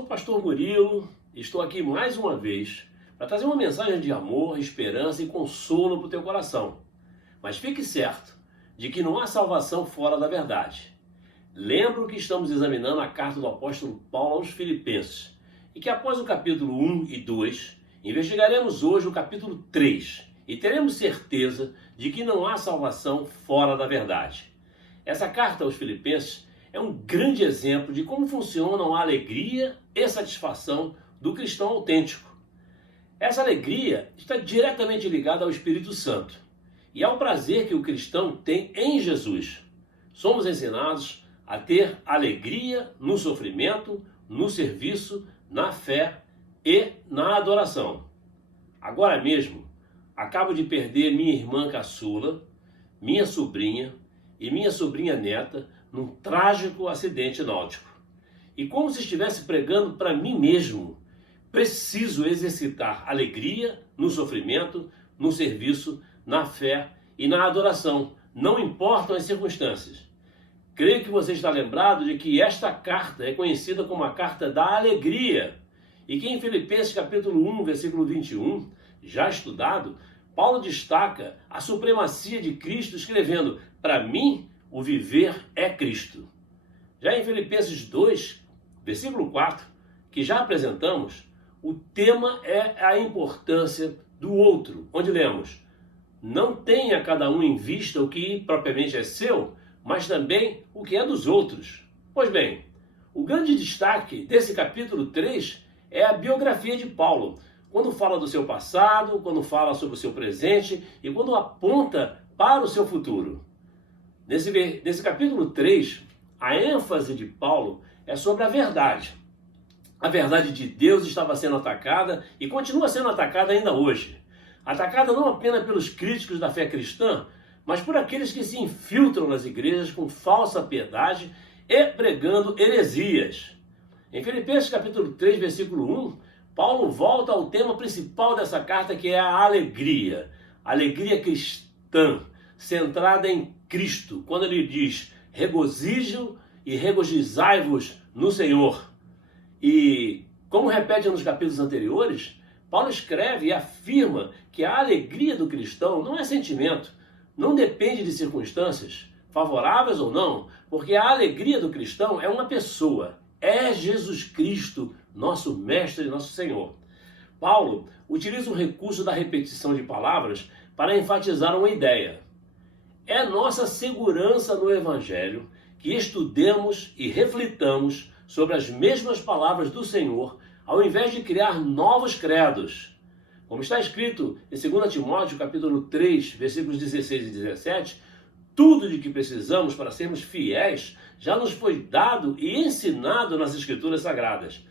Sou o pastor Murilo e estou aqui mais uma vez para trazer uma mensagem de amor, esperança e consolo para o teu coração. Mas fique certo de que não há salvação fora da verdade. Lembro que estamos examinando a carta do apóstolo Paulo aos Filipenses e que após o capítulo 1 e 2, investigaremos hoje o capítulo 3 e teremos certeza de que não há salvação fora da verdade. Essa carta aos Filipenses é um grande exemplo de como funcionam a alegria e satisfação do cristão autêntico. Essa alegria está diretamente ligada ao Espírito Santo e ao prazer que o cristão tem em Jesus. Somos ensinados a ter alegria no sofrimento, no serviço, na fé e na adoração. Agora mesmo, acabo de perder minha irmã caçula, minha sobrinha e minha sobrinha neta num trágico acidente náutico. E como se estivesse pregando para mim mesmo, preciso exercitar alegria no sofrimento, no serviço, na fé e na adoração, não importam as circunstâncias. Creio que você está lembrado de que esta carta é conhecida como a carta da alegria, e que em Filipenses capítulo 1, versículo 21, já estudado, Paulo destaca a supremacia de Cristo escrevendo: para mim, o viver é Cristo. Já em Filipenses 2, versículo 4, que já apresentamos, o tema é a importância do outro, onde lemos: não tenha cada um em vista o que propriamente é seu, mas também o que é dos outros. Pois bem, o grande destaque desse capítulo 3 é a biografia de Paulo, quando fala do seu passado, quando fala sobre o seu presente e quando aponta para o seu futuro. Nesse capítulo 3, a ênfase de Paulo é sobre a verdade. A verdade de Deus estava sendo atacada e continua sendo atacada ainda hoje. Atacada não apenas pelos críticos da fé cristã, mas por aqueles que se infiltram nas igrejas com falsa piedade e pregando heresias. Em Filipenses capítulo 3, versículo 1, Paulo volta ao tema principal dessa carta, que é a alegria. Alegria cristã, centrada em Cristo, quando ele diz: regozijo e regozijai-vos no Senhor. E, como repete nos capítulos anteriores, Paulo escreve e afirma que a alegria do cristão não é sentimento, não depende de circunstâncias, favoráveis ou não, porque a alegria do cristão é uma pessoa, é Jesus Cristo, nosso Mestre e nosso Senhor. Paulo utiliza um recurso da repetição de palavras para enfatizar uma ideia. É nossa segurança no Evangelho que estudemos e reflitamos sobre as mesmas palavras do Senhor, ao invés de criar novos credos. Como está escrito em 2 Timóteo capítulo 3, versículos 16 e 17, tudo de que precisamos para sermos fiéis já nos foi dado e ensinado nas Escrituras Sagradas.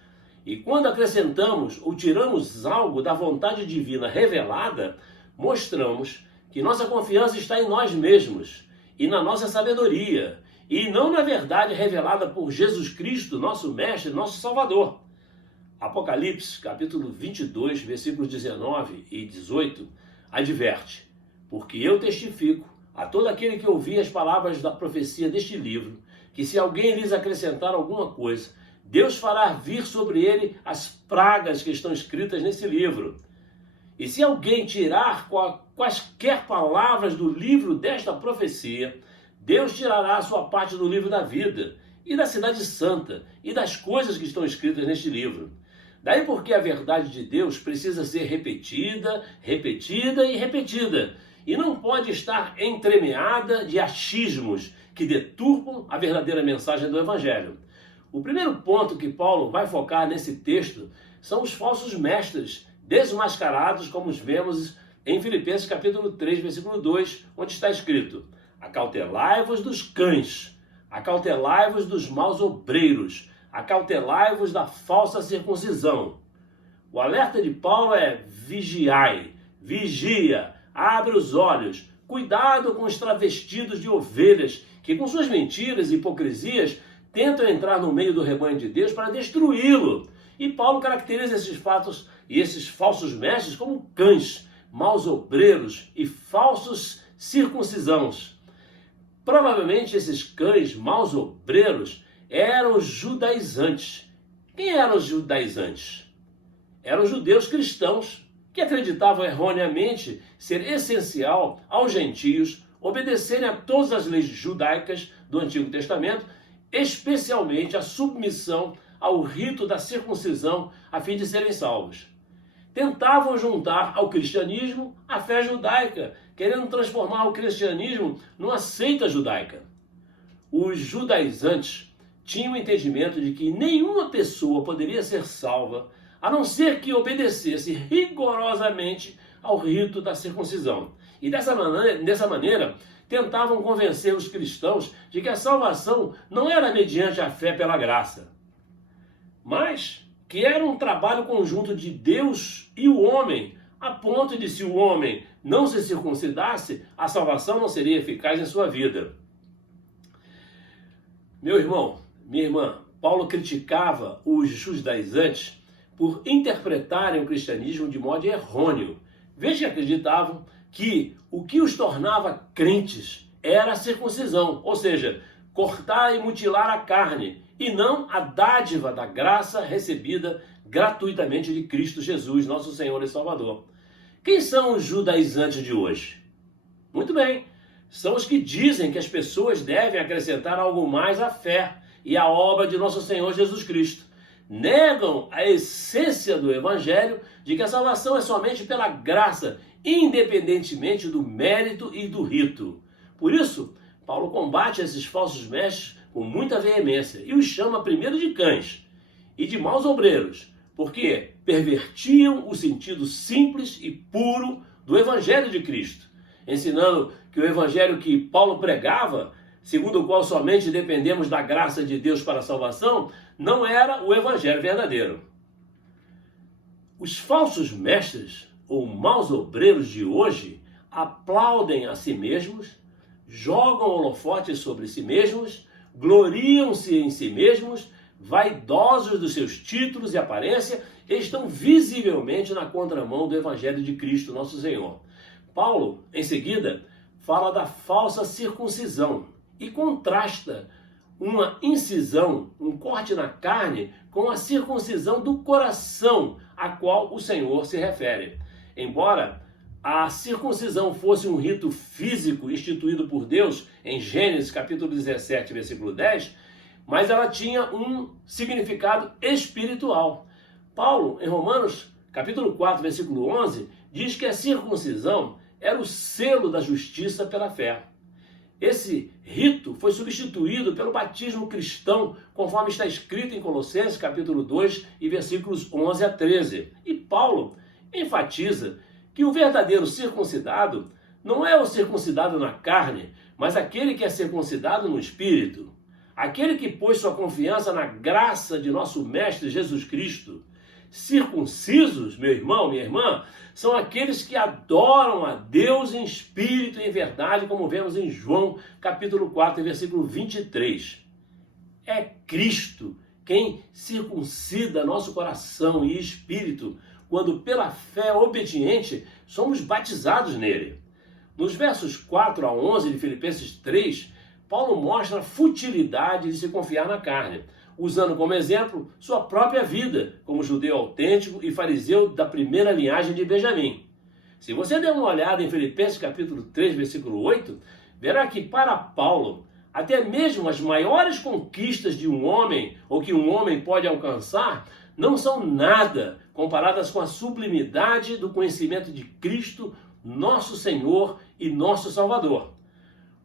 E quando acrescentamos ou tiramos algo da vontade divina revelada, mostramos que nossa confiança está em nós mesmos e na nossa sabedoria, e não na verdade revelada por Jesus Cristo, nosso Mestre, nosso Salvador. Apocalipse, capítulo 22, versículos 19 e 18, adverte: porque eu testifico a todo aquele que ouvir as palavras da profecia deste livro, que se alguém lhes acrescentar alguma coisa, Deus fará vir sobre ele as pragas que estão escritas nesse livro. E se alguém tirar quaisquer palavras do livro desta profecia, Deus tirará a sua parte do livro da vida, e da cidade santa, e das coisas que estão escritas neste livro. Daí porque a verdade de Deus precisa ser repetida, repetida e repetida, e não pode estar entremeada de achismos que deturpam a verdadeira mensagem do Evangelho. O primeiro ponto que Paulo vai focar nesse texto são os falsos mestres, desmascarados, como os vemos em Filipenses capítulo 3, versículo 2, onde está escrito: acautelai-vos dos cães, acautelai-vos dos maus obreiros, acautelai-vos da falsa circuncisão. O alerta de Paulo é: vigiai, vigia, abre os olhos, cuidado com os travestidos de ovelhas, que com suas mentiras e hipocrisias tentam entrar no meio do rebanho de Deus para destruí-lo. E Paulo caracteriza esses fatos e esses falsos mestres como cães, maus obreiros e falsos circuncisãos. Provavelmente esses cães, maus obreiros, eram os judaizantes, Quem eram os judaizantes? Eram judeus cristãos que acreditavam erroneamente ser essencial aos gentios obedecerem a todas as leis judaicas do Antigo Testamento, especialmente a submissão ao rito da circuncisão a fim de serem salvos. Tentavam juntar ao cristianismo a fé judaica, querendo transformar o cristianismo numa seita judaica. Os judaizantes tinham o entendimento de que nenhuma pessoa poderia ser salva a não ser que obedecesse rigorosamente ao rito da circuncisão. E dessa maneira, tentavam convencer os cristãos de que a salvação não era mediante a fé pela graça, mas que era um trabalho conjunto de Deus e o homem, a ponto de, se o homem não se circuncidasse, a salvação não seria eficaz em sua vida. Meu irmão, minha irmã, Paulo criticava os judaizantes por interpretarem o cristianismo de modo errôneo. Veja que acreditavam que o que os tornava crentes era a circuncisão, ou seja, cortar e mutilar a carne, e não a dádiva da graça recebida gratuitamente de Cristo Jesus, nosso Senhor e Salvador. Quem são os judaizantes de hoje? Muito bem, são os que dizem que as pessoas devem acrescentar algo mais à fé e à obra de nosso Senhor Jesus Cristo. Negam a essência do Evangelho de que a salvação é somente pela graça, independentemente do mérito e do rito. Por isso, Paulo combate esses falsos mestres com muita veemência e os chama primeiro de cães e de maus obreiros, porque pervertiam o sentido simples e puro do Evangelho de Cristo, ensinando que o Evangelho que Paulo pregava, segundo o qual somente dependemos da graça de Deus para a salvação, não era o Evangelho verdadeiro. Os falsos mestres ou maus obreiros de hoje aplaudem a si mesmos, jogam holofotes sobre si mesmos, gloriam-se em si mesmos, vaidosos dos seus títulos e aparência, e estão visivelmente na contramão do Evangelho de Cristo, nosso Senhor. Paulo, em seguida, fala da falsa circuncisão e contrasta uma incisão, um corte na carne, com a circuncisão do coração, a qual o Senhor se refere. Embora a circuncisão fosse um rito físico instituído por Deus em Gênesis capítulo 17, versículo 10, mas ela tinha um significado espiritual. Paulo, em Romanos capítulo 4, versículo 11, diz que a circuncisão era o selo da justiça pela fé. Esse rito foi substituído pelo batismo cristão, conforme está escrito em Colossenses capítulo 2 e versículos 11 a 13. E Paulo enfatiza que o verdadeiro circuncidado não é o circuncidado na carne, mas aquele que é circuncidado no espírito. Aquele que pôs sua confiança na graça de nosso Mestre Jesus Cristo. Circuncisos, meu irmão, minha irmã, são aqueles que adoram a Deus em espírito e em verdade, como vemos em João capítulo 4, versículo 23. É Cristo quem circuncida nosso coração e espírito, quando pela fé obediente somos batizados nele. Nos versos 4 a 11 de Filipenses 3, Paulo mostra a futilidade de se confiar na carne, usando como exemplo sua própria vida como judeu autêntico e fariseu da primeira linhagem de Benjamim. Se você der uma olhada em Filipenses capítulo 3, versículo 8, verá que para Paulo, até mesmo as maiores conquistas de um homem, ou que um homem pode alcançar, não são nada comparadas com a sublimidade do conhecimento de Cristo, nosso Senhor e nosso Salvador.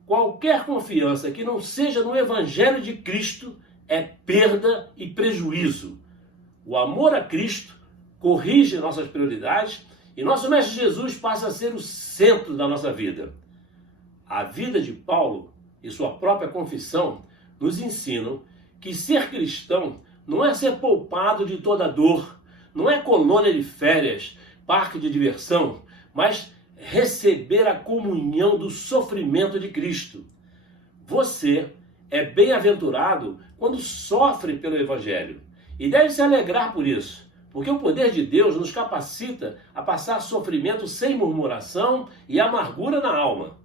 Qualquer confiança que não seja no Evangelho de Cristo é perda e prejuízo. O amor a Cristo corrige nossas prioridades e nosso Mestre Jesus passa a ser o centro da nossa vida. A vida de Paulo e sua própria confissão nos ensinam que ser cristão não é ser poupado de toda dor, não é colônia de férias, parque de diversão, mas receber a comunhão do sofrimento de Cristo. Você é bem-aventurado quando sofre pelo Evangelho e deve se alegrar por isso, porque o poder de Deus nos capacita a passar sofrimento sem murmuração e amargura na alma.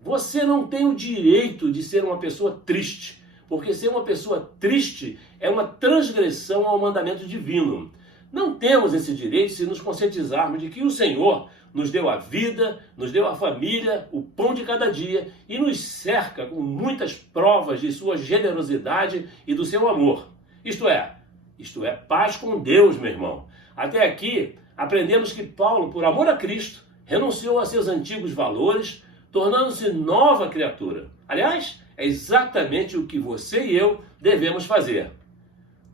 Você não tem o direito de ser uma pessoa triste, porque ser uma pessoa triste é uma transgressão ao mandamento divino. Não temos esse direito se nos conscientizarmos de que o Senhor nos deu a vida, nos deu a família, o pão de cada dia e nos cerca com muitas provas de sua generosidade e do seu amor. Isto é paz com Deus, meu irmão. Até aqui, aprendemos que Paulo, por amor a Cristo, renunciou a seus antigos valores, tornando-se nova criatura. Aliás, é exatamente o que você e eu devemos fazer.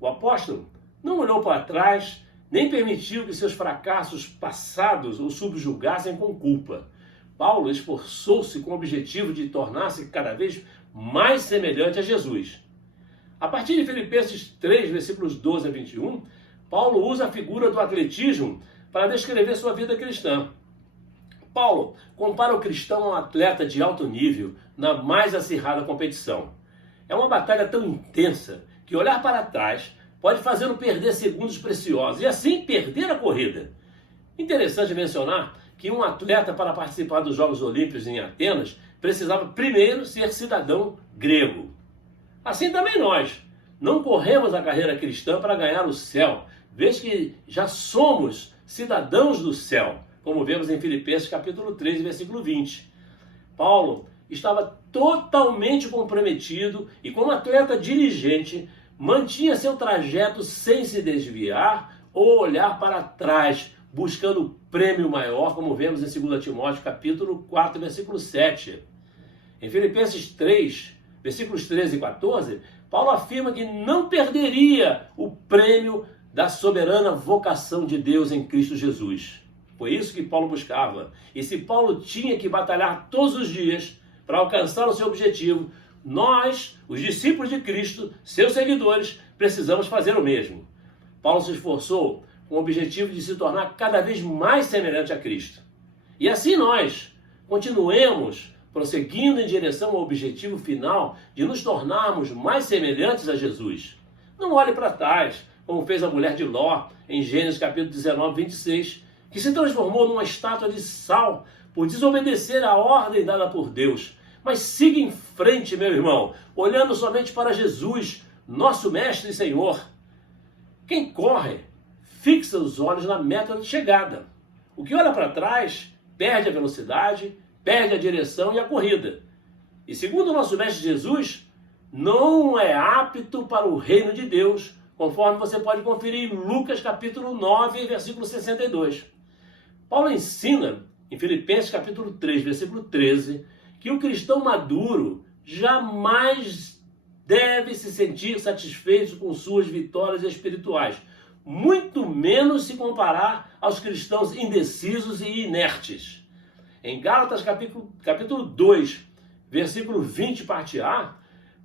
O apóstolo não olhou para trás, nem permitiu que seus fracassos passados o subjugassem com culpa. Paulo esforçou-se com o objetivo de tornar-se cada vez mais semelhante a Jesus. A partir de Filipenses 3, versículos 12 a 21, Paulo usa a figura do atletismo para descrever sua vida cristã. Paulo compara o cristão a um atleta de alto nível na mais acirrada competição. É uma batalha tão intensa que olhar para trás pode fazê-lo perder segundos preciosos e assim perder a corrida. Interessante mencionar que um atleta, para participar dos Jogos Olímpicos em Atenas, precisava primeiro ser cidadão grego. Assim também nós não corremos a carreira cristã para ganhar o céu, vez que já somos cidadãos do céu, como vemos em Filipenses capítulo 3, versículo 20. Paulo estava totalmente comprometido e, como atleta diligente, mantinha seu trajeto sem se desviar ou olhar para trás, buscando o prêmio maior, como vemos em 2 Timóteo capítulo 4, versículo 7. Em Filipenses 3, versículos 13 e 14, Paulo afirma que não perderia o prêmio da soberana vocação de Deus em Cristo Jesus. Foi isso que Paulo buscava. E se Paulo tinha que batalhar todos os dias para alcançar o seu objetivo, nós, os discípulos de Cristo, seus seguidores, precisamos fazer o mesmo. Paulo se esforçou com o objetivo de se tornar cada vez mais semelhante a Cristo. E assim nós continuemos prosseguindo em direção ao objetivo final de nos tornarmos mais semelhantes a Jesus. Não olhe para trás, como fez a mulher de Ló em Gênesis capítulo 19, 26, que se transformou numa estátua de sal por desobedecer à ordem dada por Deus. Mas siga em frente, meu irmão, olhando somente para Jesus, nosso Mestre e Senhor. Quem corre, fixa os olhos na meta de chegada. O que olha para trás, perde a velocidade, perde a direção e a corrida. E segundo o nosso Mestre Jesus, não é apto para o reino de Deus, conforme você pode conferir em Lucas capítulo 9, versículo 62. Paulo ensina, em Filipenses capítulo 3, versículo 13, que o cristão maduro jamais deve se sentir satisfeito com suas vitórias espirituais, muito menos se comparar aos cristãos indecisos e inertes. Em Gálatas capítulo 2, versículo 20, parte A,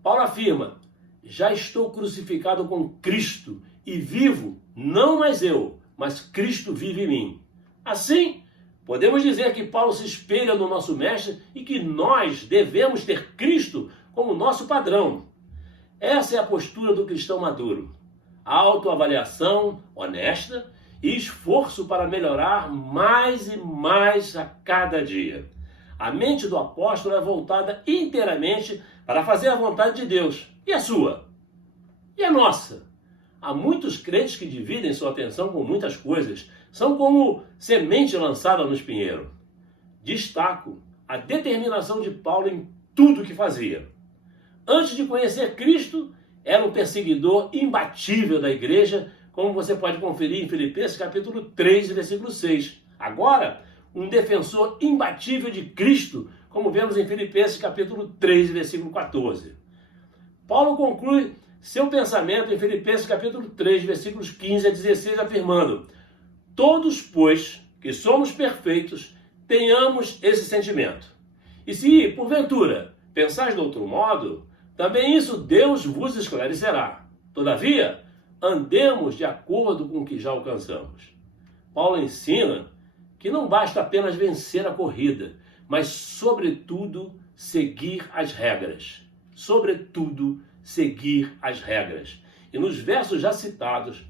Paulo afirma: já estou crucificado com Cristo e vivo, não mais eu, mas Cristo vive em mim. Assim, podemos dizer que Paulo se espelha no nosso Mestre e que nós devemos ter Cristo como nosso padrão. Essa é a postura do cristão maduro. Autoavaliação honesta e esforço para melhorar mais e mais a cada dia. A mente do apóstolo é voltada inteiramente para fazer a vontade de Deus. E a sua? E a nossa? Há muitos crentes que dividem sua atenção com muitas coisas. São como semente lançada no espinheiro. Destaco a determinação de Paulo em tudo o que fazia. Antes de conhecer Cristo, era um perseguidor imbatível da igreja, como você pode conferir em Filipenses capítulo 3, versículo 6. Agora, um defensor imbatível de Cristo, como vemos em Filipenses capítulo 3, versículo 14. Paulo conclui seu pensamento em Filipenses capítulo 3, versículos 15 a 16, afirmando: todos, pois, que somos perfeitos, tenhamos esse sentimento. E se, porventura, pensais de outro modo, também isso Deus vos esclarecerá. Todavia, andemos de acordo com o que já alcançamos. Paulo ensina que não basta apenas vencer a corrida, mas, sobretudo, seguir as regras. Sobretudo, seguir as regras. E nos versos já citados,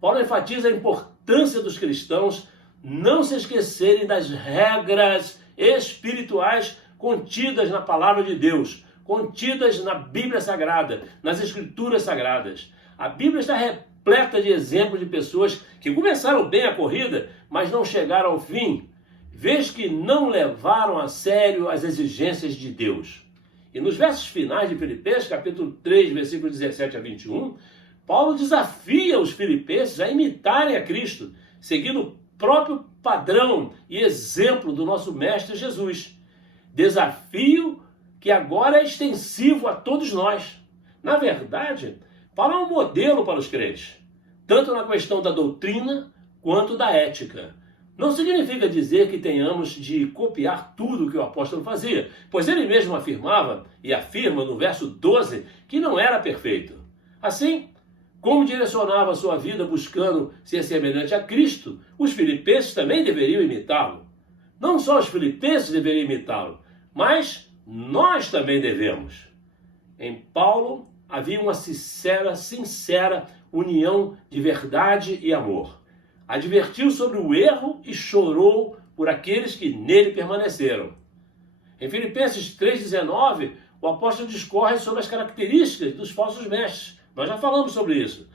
Paulo enfatiza a importância dos cristãos não se esquecerem das regras espirituais contidas na palavra de Deus, contidas na Bíblia Sagrada, nas Escrituras Sagradas. A Bíblia está repleta de exemplos de pessoas que começaram bem a corrida, mas não chegaram ao fim, vez que não levaram a sério as exigências de Deus. E nos versos finais de Filipenses, capítulo 3, versículos 17 a 21, Paulo desafia os filipenses a imitarem a Cristo, seguindo o próprio padrão e exemplo do nosso Mestre Jesus. Desafio que agora é extensivo a todos nós. Na verdade, Paulo é um modelo para os crentes, tanto na questão da doutrina quanto da ética. Não significa dizer que tenhamos de copiar tudo o que o apóstolo fazia, pois ele mesmo afirmava, e afirma no verso 12, que não era perfeito. Assim, como direcionava a sua vida buscando ser semelhante a Cristo, os filipenses também deveriam imitá-lo. Não só os filipenses deveriam imitá-lo, mas nós também devemos. Em Paulo havia uma sincera união de verdade e amor. Advertiu sobre o erro e chorou por aqueles que nele permaneceram. Em Filipenses 3,19, o apóstolo discorre sobre as características dos falsos mestres. Nós já falamos sobre isso.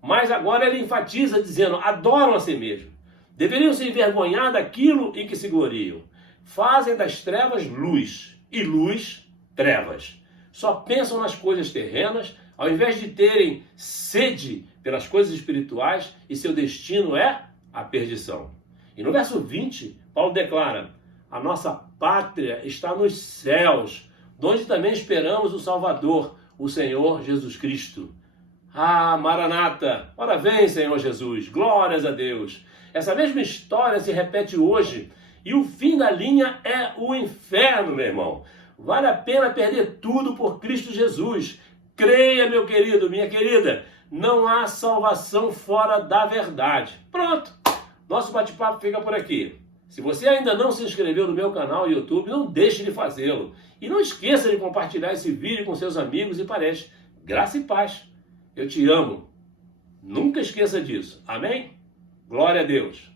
Mas agora ele enfatiza dizendo, adoram a si mesmo. Deveriam se envergonhar daquilo em que se gloriam. Fazem das trevas luz e luz trevas. Só pensam nas coisas terrenas, ao invés de terem sede pelas coisas espirituais, e seu destino é a perdição. E no verso 20, Paulo declara, a nossa pátria está nos céus, onde também esperamos o Salvador, o Senhor Jesus Cristo. Ah, Maranata, ora vem, Senhor Jesus, glórias a Deus. Essa mesma história se repete hoje, e o fim da linha é o inferno, meu irmão. Vale a pena perder tudo por Cristo Jesus. Creia, meu querido, minha querida, não há salvação fora da verdade. Pronto, nosso bate-papo fica por aqui. Se você ainda não se inscreveu no meu canal no YouTube, não deixe de fazê-lo. E não esqueça de compartilhar esse vídeo com seus amigos e parentes. Graça e paz. Eu te amo. Nunca esqueça disso. Amém? Glória a Deus.